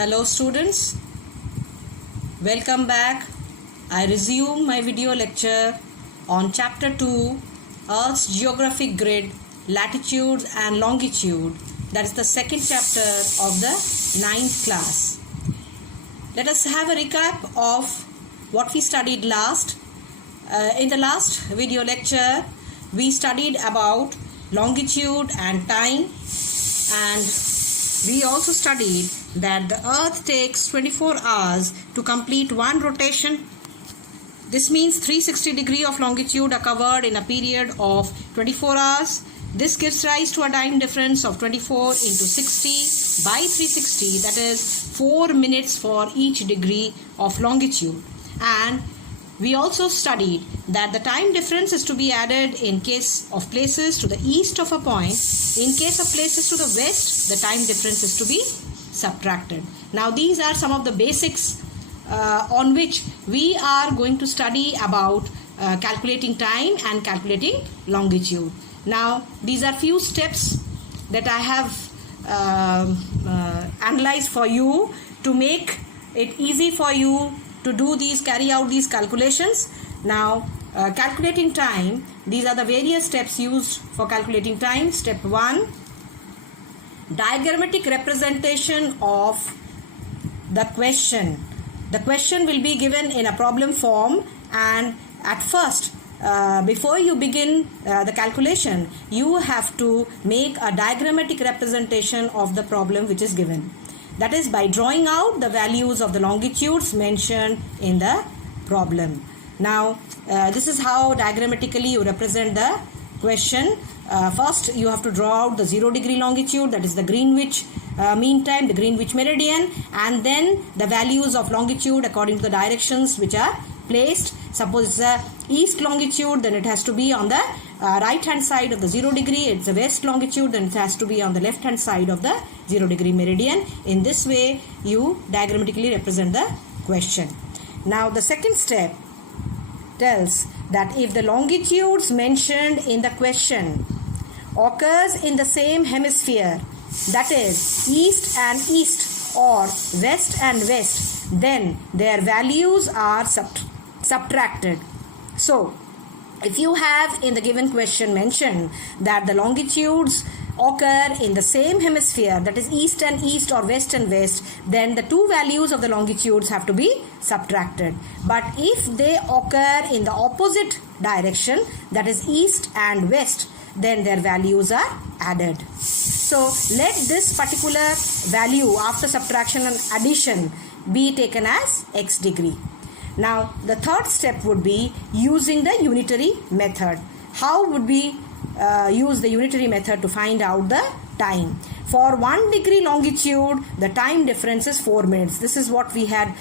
Hello students, welcome back. I resume my video lecture on chapter 2, Earth's geographic grid, latitude and longitude. That is the second chapter of the 9th class. Let us have a recap of what we studied last. In the last video lecture, we studied about longitude and time, and we also studied that the Earth takes 24 hours to complete one rotation. This means 360 degrees of longitude are covered in a period of 24 hours. This gives rise to a time difference of 24 into 60 by 360, that is 4 minutes for each degree of longitude. And we also studied that the time difference is to be added in case of places to the east of a point. In case of places to the west, the time difference is to be subtracted. Now these are some of the basics on which we are going to study about calculating time and calculating longitude. Now these are few steps that I have analyzed for you to make it easy for you to do these, carry out these calculations. Now calculating time, these are the various steps used for calculating time. Step 1, diagrammatic representation of the question. The question will be given in a problem form, and at first before you begin the calculation, you have to make a diagrammatic representation of the problem which is given. That is by drawing out the values of the longitudes mentioned in the problem. Now this is how diagrammatically you represent the question. First you have to draw out the 0 degree longitude, that is the Greenwich mean time, the Greenwich meridian, and then the values of longitude according to the directions which are placed. Suppose it's the east longitude, then it has to be on the right hand side of the 0 degree. It's the west longitude, then it has to be on the left hand side of the 0 degree meridian. In this way you diagrammatically represent the question. Now the second step tells that if the longitudes mentioned in the question occurs in the same hemisphere, that is east and east or west and west, then their values are subtracted. So if you have in the given question mentioned that the longitudes occur in the same hemisphere, that is east and east or west and west, then the two values of the longitudes have to be subtracted. But if they occur in the opposite direction, that is east and west, then their values are added. So let this particular value after subtraction and addition be taken as x degree. Now the third step would be using the unitary method. How would we use the unitary method to find out the time? For 1 degree longitude, the time difference is 4 minutes. This is what we had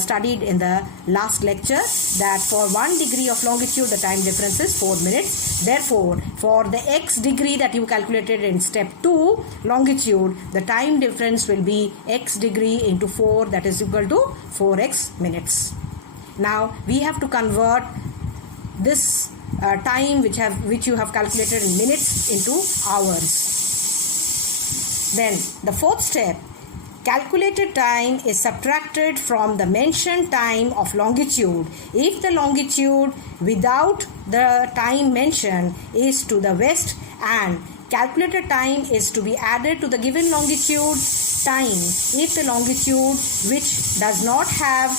studied in the last lecture, that for 1 degree of longitude, the time difference is 4 minutes. Therefore, for the x degree that you calculated in step 2, longitude, the time difference will be x degree into 4, that is equal to 4x minutes. Now we have to convert this time which you have calculated in minutes into hours. Then the fourth step, calculated time is subtracted from the mentioned time of longitude if the longitude without the time mentioned is to the west, and calculated time is to be added to the given longitude time if the longitude which does not have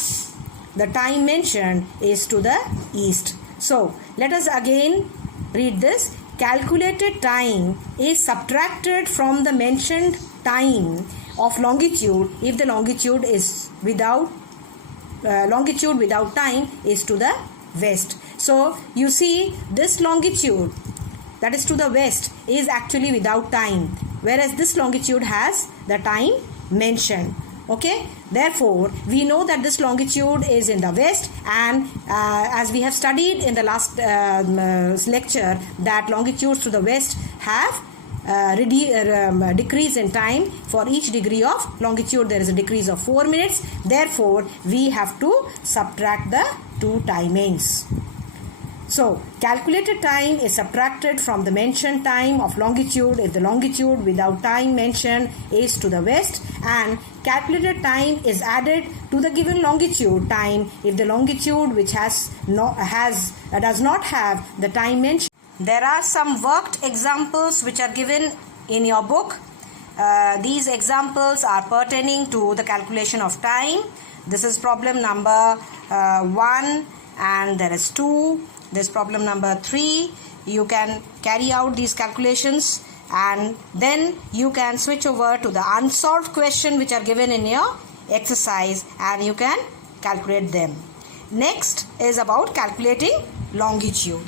the time mentioned is to the east. So let us again read this. Calculated time is subtracted from the mentioned time of longitude if the longitude is without time is to the west. So you see this longitude that is to the west is actually without time, whereas this longitude has the time mentioned. Okay, therefore we know that this longitude is in the west, and as we have studied in the last lecture, that longitudes to the west have decrease in time. For each degree of longitude there is a decrease of 4 minutes. Therefore we have to subtract the two timings. So calculated time is subtracted from the mentioned time of longitude if the longitude without time mentioned is to the west, and calculated time is added to the given longitude time if the longitude which does not have the time mentioned. There are some worked examples which are given in your book. These examples are pertaining to the calculation of time. This is problem number 1, and there is 2. This problem number 3. You can carry out these calculations, and then you can switch over to the unsolved question which are given in your exercise, and you can calculate them. Next is about calculating longitude.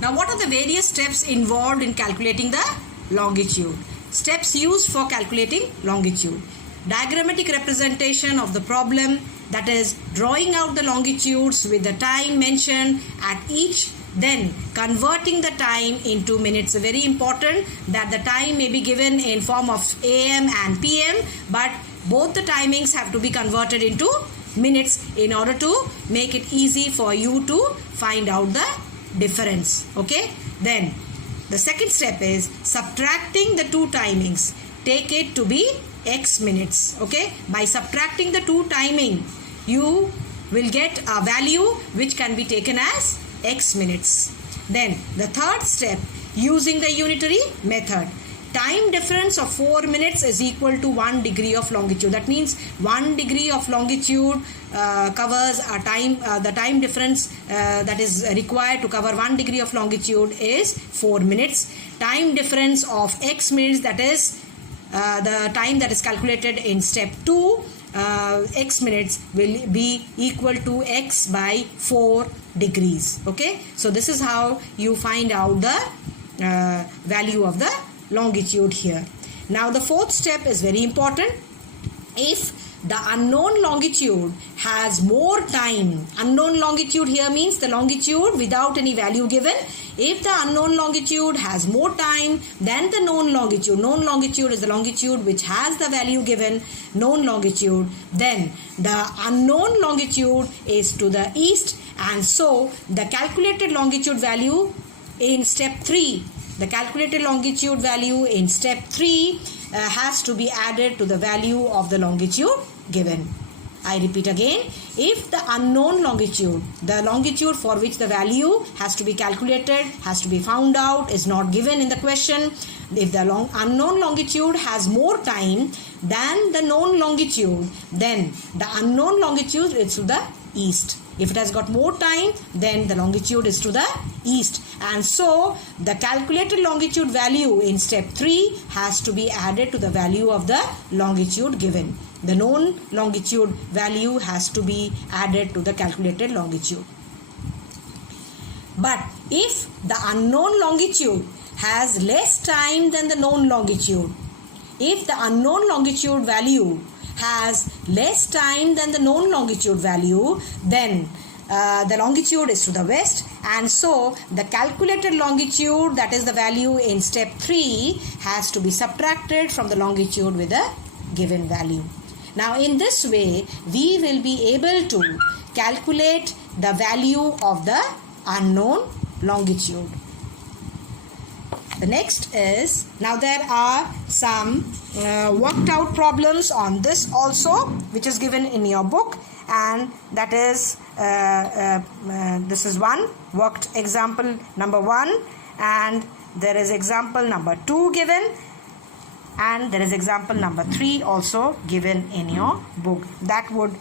Now, what are the various steps involved in calculating the longitude? Steps used for calculating longitude. Diagrammatic representation of the problem, that is drawing out the longitudes with the time mentioned at each, then converting the time into minutes. Very important that the time may be given in form of AM and PM, but both the timings have to be converted into minutes in order to make it easy for you to find out the difference. Okay, then the second step is subtracting the two timings. Take it to be x minutes. Okay, by subtracting the two timing, you will get a value which can be taken as x minutes. Then the third step, using the unitary method. Time difference of 4 minutes is equal to 1 degree of longitude. That means 1 degree of longitude covers a time, the time difference that is required to cover 1 degree of longitude is 4 minutes. Time difference of x minutes, that is the time that is calculated in step 2, x minutes will be equal to x by 4 degrees. Okay, so this is how you find out the value of the longitude here. Now the fourth step is very important. If the unknown longitude has more time, unknown longitude here means the longitude without any value given. If the unknown longitude has more time than the known longitude is the longitude which has the value given, known longitude, then the unknown longitude is to the east, and so the calculated longitude value in step 3, the calculated longitude value in step 3 has to be added to the value of the longitude given. I repeat again, if the unknown longitude, the longitude for which the value has to be calculated, has to be found out, is not given in the question, if the unknown longitude has more time than the known longitude, then the unknown longitude is to the east. If it has got more time, then the longitude is to the east, and so the calculated longitude value in step 3 has to be added to the value of the longitude given. The known longitude value has to be added to the calculated longitude. But if the unknown longitude has less time than the known longitude, if the unknown longitude value has less time than the known longitude value, then the longitude is to the west, and so the calculated longitude, that is the value in step 3, has to be subtracted from the longitude with a given value. Now in this way we will be able to calculate the value of the unknown longitude. The next is, now there are some worked out problems on this also, which is given in your book, and that is this is one worked example number 1, and there is example number 2 given, and there is example number 3 also given in your book. That would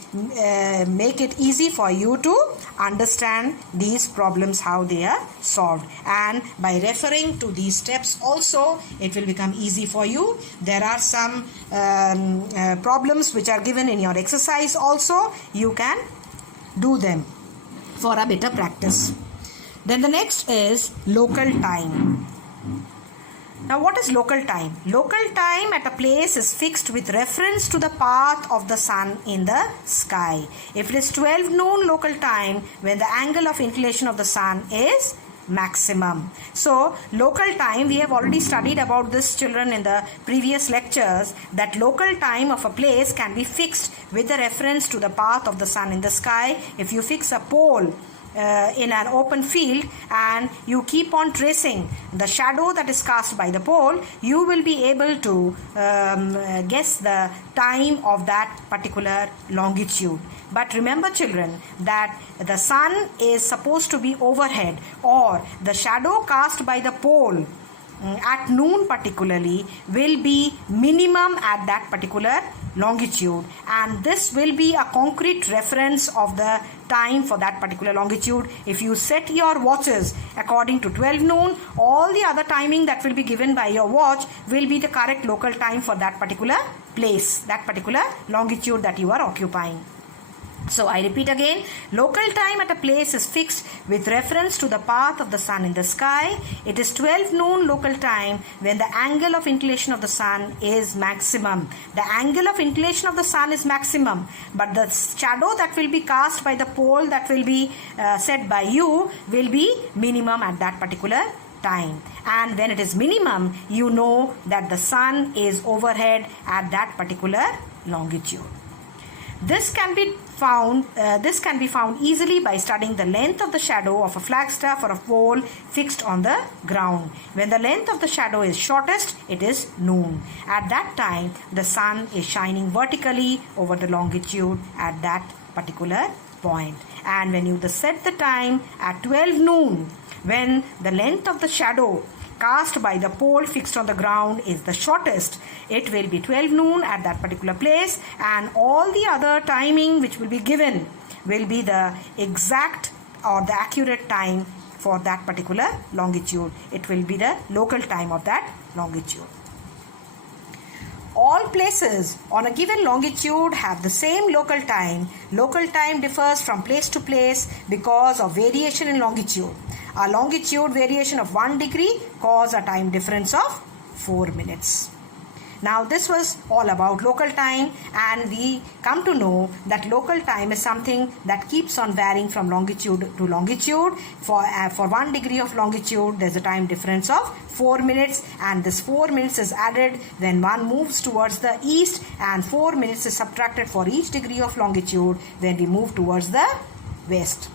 make it easy for you to understand these problems, how they are solved, and by referring to these steps also it will become easy for you. There are some problems which are given in your exercise also. You can do them for a better practice. Then the next is local time. Now what is local time? Local time at a place is fixed with reference to the path of the sun in the sky. If it is 12 noon local time, when the angle of inclination of the sun is maximum. So local time, we have already studied about this, children, in the previous lectures, that local time of a place can be fixed with a reference to the path of the sun in the sky. If you fix a pole in an open field and you keep on tracing the shadow that is cast by the pole, you will be able to guess the time of that particular longitude. But remember, children, that the sun is supposed to be overhead, or the shadow cast by the pole at noon particularly will be minimum at that particular longitude, and this will be a concrete reference of the time for that particular longitude. If you set your watches according to 12 noon, all the other timing that will be given by your watch will be the correct local time for that particular place, that particular longitude that you are occupying. So I repeat again, local time at a place is fixed with reference to the path of the sun in the sky. It is 12 noon local time when the angle of inclination of the sun is maximum. The angle of inclination of the sun is maximum, but the shadow that will be cast by the pole that will be set by you will be minimum at that particular time. And when it is minimum, you know that the sun is overhead at that particular longitude. This can be found easily by studying the length of the shadow of a flagstaff or a pole fixed on the ground. When the length of the shadow is shortest, it is noon. At that time, the sun is shining vertically over the longitude at that particular point. And when you set the time at 12 noon, when the length of the shadow cast by the pole fixed on the ground is the shortest, it will be 12 noon at that particular place, and all the other timing which will be given will be the exact or the accurate time for that particular longitude. It will be the local time of that longitude. All places on a given longitude have the same local time. Local time differs from place to place because of variation in longitude. A longitude variation of 1 degree causes a time difference of 4 minutes. Now this was all about local time, and we come to know that local time is something that keeps on varying from longitude to longitude. For 1 degree of longitude, there's a time difference of 4 minutes, and this 4 minutes is added when one moves towards the east, and 4 minutes is subtracted for each degree of longitude when we move towards the west.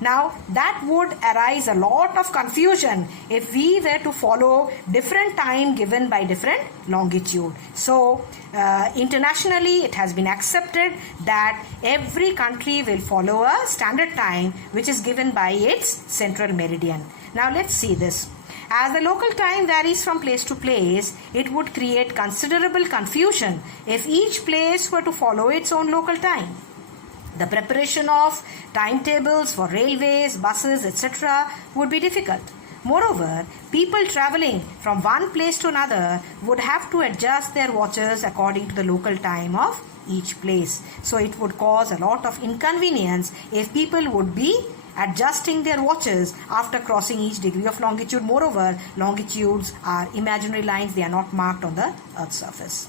Now that would arise a lot of confusion if we were to follow different time given by different longitude. So internationally it has been accepted that every country will follow a standard time which is given by its central meridian. Now let's see this. As the local time varies from place to place, it would create considerable confusion if each place were to follow its own local time. The preparation of timetables for railways, buses, etc. would be difficult. Moreover, people traveling from one place to another would have to adjust their watches according to the local time of each place. So it would cause a lot of inconvenience if people would be adjusting their watches after crossing each degree of longitude. Moreover, longitudes are imaginary lines, they are not marked on the Earth's surface.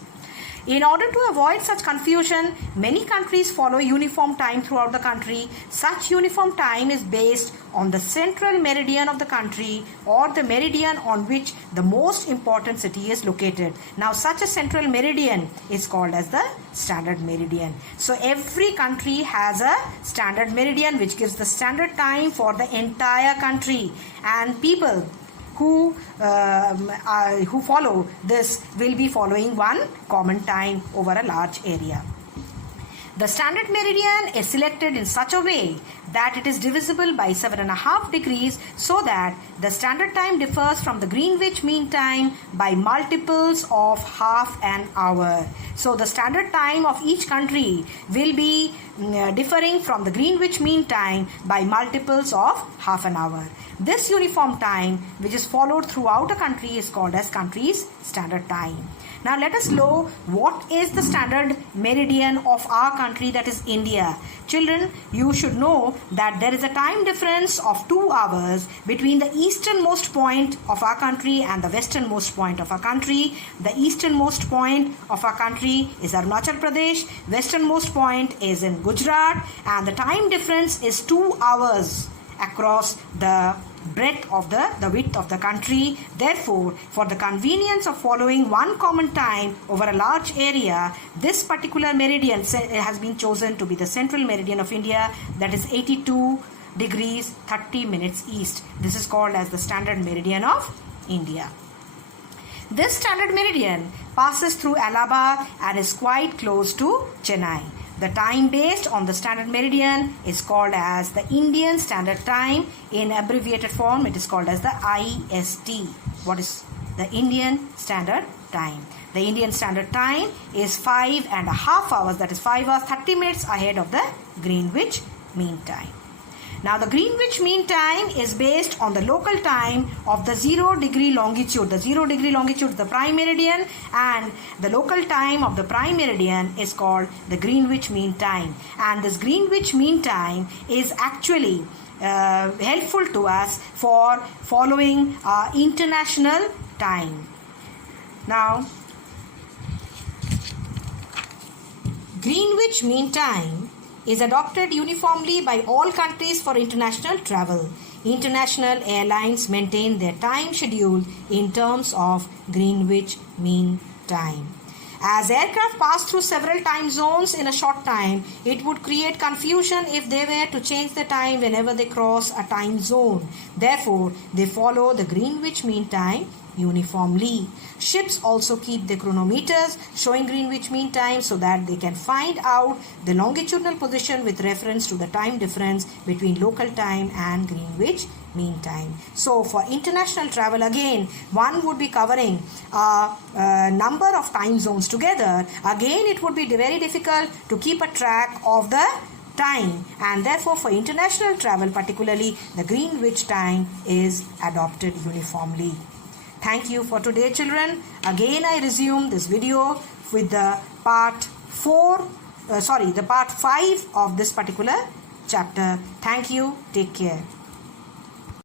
In order to avoid such confusion, many countries follow uniform time throughout the country. Such uniform time is based on the central meridian of the country or the meridian on which the most important city is located. Now, such a central meridian is called as the standard meridian. So, every country has a standard meridian which gives the standard time for the entire country, and people who follow this will be following one common time over a large area. The standard meridian is selected in such a way that it is divisible by 7.5 degrees so that the standard time differs from the Greenwich Mean Time by multiples of half an hour. So the standard time of each country will be differing from the Greenwich Mean Time by multiples of half an hour. This uniform time, which is followed throughout a country, is called as country's standard time. Now let us know what is the standard meridian of our country, that is India. Children, you should know that there is a time difference of 2 hours between the easternmost point of our country and the westernmost point of our country. The easternmost point of our country is Arunachal Pradesh, westernmost point is in Gujarat, and the time difference is 2 hours across the breadth of the width of the country. Therefore, for the convenience of following one common time over a large area, this particular meridian has been chosen to be the central meridian of India, that is 82 degrees 30 minutes east. This is called as the standard meridian of India. This standard meridian passes through Allahabad and is quite close to Chennai. The time based on the standard meridian is called as the Indian Standard Time. In abbreviated form, it is called as the IST. What is the Indian Standard Time? The Indian Standard Time is 5.5 hours, that is 5 hours 30 minutes ahead of the Greenwich Mean Time. Now, the Greenwich Mean Time is based on the local time of the 0 degree longitude. The 0 degree longitude is the prime meridian, and the local time of the prime meridian is called the Greenwich Mean Time. And this Greenwich Mean Time is actually helpful to us for following international time. Now, Greenwich Mean Time is adopted uniformly by all countries for international travel. International airlines maintain their time schedule in terms of Greenwich Mean Time. As aircraft pass through several time zones in a short time, it would create confusion if they were to change the time whenever they cross a time zone. Therefore, they follow the Greenwich Mean Time uniformly. Ships also keep their chronometers showing Greenwich Mean Time so that they can find out the longitudinal position with reference to the time difference between local time and Greenwich Mean Time. So, for international travel, again, one would be covering a number of time zones together. Again, it would be very difficult to keep a track of the time, and therefore for international travel particularly, the Greenwich time is adopted uniformly. Thank you for today, children. Again, I resume this video with the part 5 of this particular chapter. Thank you. Take care.